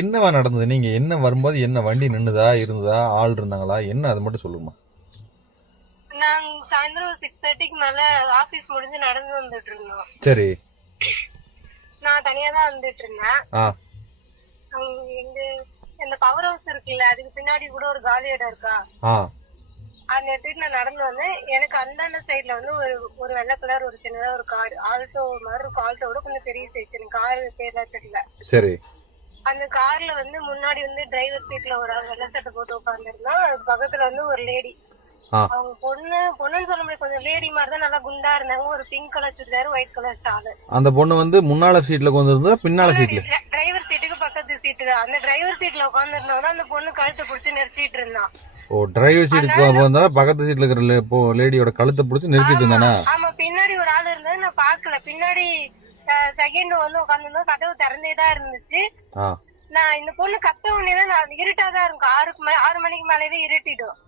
என்னவா நடந்தது? நீங்க என்ன வரும்போது என்ன வண்டி நின்னுதா இருந்ததா ஆள் இருந்தாங்களா என்ன அது மட்டும் சொல்லுமா. நாங்க சாயந்தரம் 6:30க்கு மேல ஆபீஸ் முடிஞ்சு நடந்து வந்துட்டு இருந்தோம். சரி. நான் தனியா தான் வந்துட்டு இருந்தேன். எங்க இந்த பவர் ஹவுஸ் இருக்குல்ல, அதுக்கு பின்னாடி கூட ஒரு காலி இடம் இருக்கா, அந்த இடத்துக்கு நான் நடந்து வந்தேன். எனக்கு அந்தாண்ட சைட்ல வந்து ஒரு வெள்ளை கலர் ஒரு சின்னதா ஒரு கார் ஆல்டோ மாதிரி இருக்கும். ஆல்டோட கொஞ்சம் பெரிய சைஸ். எனக்கு கார் பேர்ல தெரியல. சரி. அந்த கார்ல வந்து முன்னாடி வந்து டிரைவர் சீட்ல ஒரு வெள்ளை சட்டை போட்டு உட்காந்துருந்தா, பக்கத்துல வந்து ஒரு லேடி. அவங்க பொண்ணுன்னு சொல்ல முடியாது, கொஞ்சம் லேடி மாதிரி தான், நல்லா குண்டா இருந்தாங்க. ஒரு pink colour churidar, white colour shawl. அந்த பொண்ணு வந்து முன்னால சீட்ல உட்காந்துருந்தா பின்னால சீட்ல டிரைவர் சீட்டுக்கு பக்கத்து சீட்டு தான். அந்த டிரைவர் சீட்ல உட்காந்துருந்தவங்க அந்த பொண்ணு கழுத்தை பிடிச்சி நெரிச்சிட்டு இருந்தான். ஓ, டிரைவர் சீட்டுக்கு வந்தா பக்கத்து சீட்ல இருக்கிற லேடியோட கழுத்தை பிடிச்சி நெரிச்சிட்டு இருந்தானா? ஆமா, பின்னாடி ஒரு ஆள் இருந்தாரு, நான் பாக்கல. பின்னாடி செகண்ட் வந்து உட்காந்துருந்தோம், கதவு திறந்தேதான் இருந்துச்சு. நான் இந்த பொண்ணு கத்த உடனேதான், நான் இருட்டாதான் இருக்கும், 6 மணிக்கு மேலேயே இருட்டிடும்.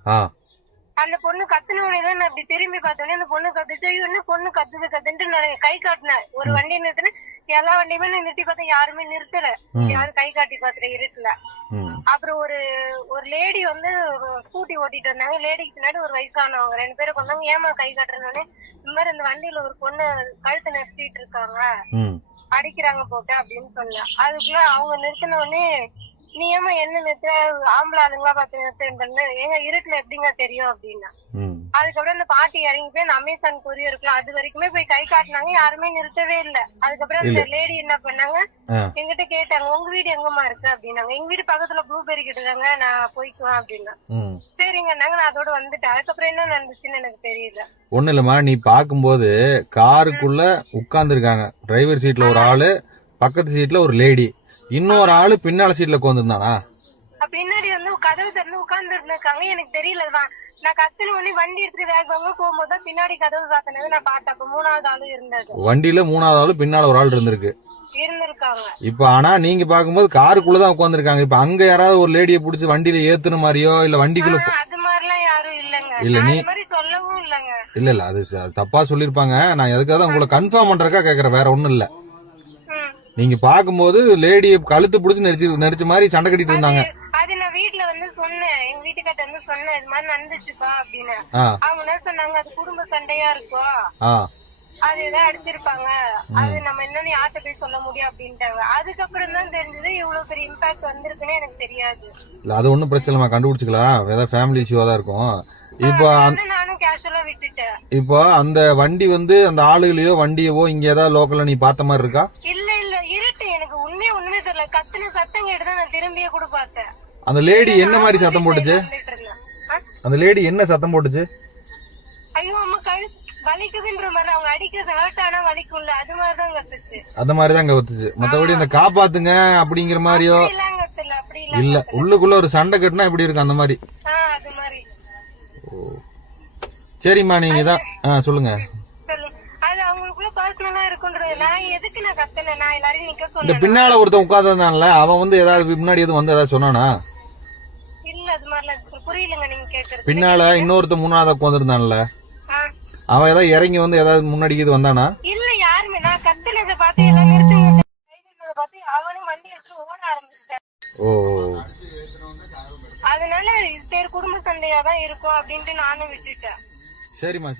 அந்த பொண்ணு கத்துன உடனேதான் நான் இப்படி திரும்பி பார்த்தோன்னே அந்த பொண்ணு கத்துச்சு. என்ன பொண்ணு கத்துன்ட்டு நான் கை காட்டினேன். ஒரு வண்டி நிறுத்தினேன், எல்லா வண்டியுமே நான் நிறுத்தி பார்த்தேன், யாருமே நிறுத்தல. யாரும் கை காட்டி பாத்துற இருட்டுல. அப்புறம் ஒரு லேடி வந்து ஸ்கூட்டி ஓட்டிட்டு வந்தாங்க. லேடிக்கு பின்னாடி ஒரு வயசானவங்க 2 பேரும் வந்தாங்க. ஏமா கை காட்டுறேன்னு, இந்த மாதிரி இந்த வண்டியில ஒரு பொண்ணு கழுத்து நெரிச்சிட்டு இருக்காங்க, அடிக்கிறாங்க போட்டு அப்படின்னு சொன்னேன். அதுக்குள்ள அவங்க நிறுத்தின உடனே, நீ ஏமா என்ன நிறுத்த, ஆம்பளை ஆளுங்களா பார்த்து நிறுத்த, எங்க இருட்டுல எப்படிங்க தெரியும் அப்படின்னா. அதுக்கப்புறம் இந்த பாட்டி இறங்கி போய் இந்த அமேசான் கொரியர் இருக்கலாம், அது வரைக்குமே போய் கை காட்டினாங்க, யாருமே நிறுத்தவே இல்ல. அதுக்கப்புறம் இந்த லேடி என்ன பண்ணாங்க, எங்கிட்ட கேட்டாங்க, உங்க வீடு எங்கம்மா இருக்கு அப்படின்னாங்க. எங்க வீடு பக்கத்துல ப்ளூபெரி கிட்டதாங்க, நான் போய்க்குவேன் அப்படின்னா. சரிங்கன்னாங்க, நான் அதோட வந்துட்டேன். அதுக்கப்புறம் என்ன நடந்துச்சுன்னு எனக்கு தெரியல. ஒண்ணு இல்லம்மா, நீ பாக்கும்போது காருக்குள்ள உட்கார்ந்து இருக்காங்க, டிரைவர் சீட்ல ஒரு ஆளு, பக்கத்து சீட்ல ஒரு லேடி, இன்னொரு ஆளு பின்னால சீட்ல உட்காந்துருந்தானா? பின்னாடி வந்து கதவு திறந்து உட்கார்ந்து இருக்காங்க. எனக்கு தெரியல. நான் கத்துன உடனே வண்டி எடுத்து வேகமா போகும்போது பின்னாடி கதவு சாத்தினது நான் பார்த்தேன். அப்ப 3வது ஆளு இருந்தது. வண்டியில 3வது ஆளு பின்னால ஒரு ஆள் இருந்திருக்காங்க. இப்ப ஆனா நீங்க பாக்கும்போது காருக்குள்ளதான் உட்காந்துருக்காங்க. இப்ப அங்க யாராவது ஒரு லேடியை புடிச்சு வண்டியில ஏத்துன மாதிரியோ இல்ல வண்டிக்குள்ள அது மாதிரிலாம் யாரும் இல்லங்க. இல்ல நீ சொல்லவும் இல்லங்க. இல்ல அது தப்பா சொல்லிருப்பாங்க. நான் எதுக்காக உங்களை கன்ஃபார்ம் பண்றதுக்கா கேக்குறேன், வேற ஒண்ணும் இல்ல. நீங்க பாக்கும்போது லேடிய கழுத்து புடிச்சு நெரிச்ச மாதிரி சண்டை கட்டிட்டு இருந்தாங்க. அது நான் வீட்டுல வந்து சொன்னேன், எங்க வீட்டுக்கிட்ட வந்து சொன்னேன், இது மாதிரி நடந்துச்சுப்பா அப்படின்னு. அவங்க என்ன சொன்னாங்க, அது குடும்ப சண்டையா இருக்கும், அது ஏதாவது அடிச்சிருப்பாங்க, அது நம்ம என்னன்னு யார்கிட்ட போய் சொல்ல முடியும் அப்படின்ட்டாங்க. அதுக்கப்புறம் தான் தெரிஞ்சது இவ்வளவு பெரிய இம்பாக்ட் வந்திருக்குன்னு எனக்கு தெரியாது. இல்ல அது ஒண்ணும் பிரச்சனை இல்ல, கண்டுபிடிச்சுக்கலாம், ஏதாவது ஃபேமிலி இஷ்யூவா தான் இருக்கும். இப்போ நானும் கேஷுவலா விட்டுட்டேன். இப்போ அந்த வண்டி வந்து அந்த ஆளுகளையோ வண்டியவோ இங்க ஏதாவது லோக்கல்ல நீ பார்த்த மாதிரி இருக்கா? இல்ல இல்ல, இருட்டு, எனக்கு உண்மையே தெரியல. கத்துன சத்தம் கேட்டுதான் நான் திரும்பியே கூட பார்த்தேன். அந்த லேடி என்ன மாதிரி சத்தம் போட்டுச்சு? அந்த லேடி என்ன சத்தம் போட்டுச்சு? ஐயோ அம்மா வலிக்குதுன்ற மாதிரி, அவங்க அடிக்கிறது ஹர்ட் ஆனா வலிக்கும்ல, அது மாதிரிதான் கத்துச்சு. அந்த மாதிரிதான் கத்துச்சு. மத்தபடி இந்த காப்பாத்துங்க அப்படிங்கிற மாதிரியோ இல்ல. உள்ளுக்குள்ள ஒரு சண்டை கட்டினா எப்படி இருக்கு அந்த மாதிரி. அது மாதிரி. சரிம்மா, நீங்க தான் சொல்லுங்க. இந்த பின்னால ஒருத்தன் உட்கார்ந்து இருந்தான்ல, அவன் வந்து ஏதாவது முன்னாடி எதுவும் வந்து ஏதாவது சொன்னானா? பின்னால இன்னொருத்த 3வது உட்கார்ந்துருந்தான்ல, அவன் ஏதாவது இறங்கி வந்து ஏதாவது முன்னாடி இது வந்தானா? இல்ல, யாருமே நான் கத்துனதை பார்த்து எல்லாம் நிறுத்தி பார்த்து அவனும் வண்டி எடுத்து ஓட ஆரம்பிச்சிட்டான். ஓ, அதனால பேர் குடும்ப சண்டையா தான் இருக்கும் அப்படின்ட்டு நானும் விட்டுட்டேன். சரிம்மா.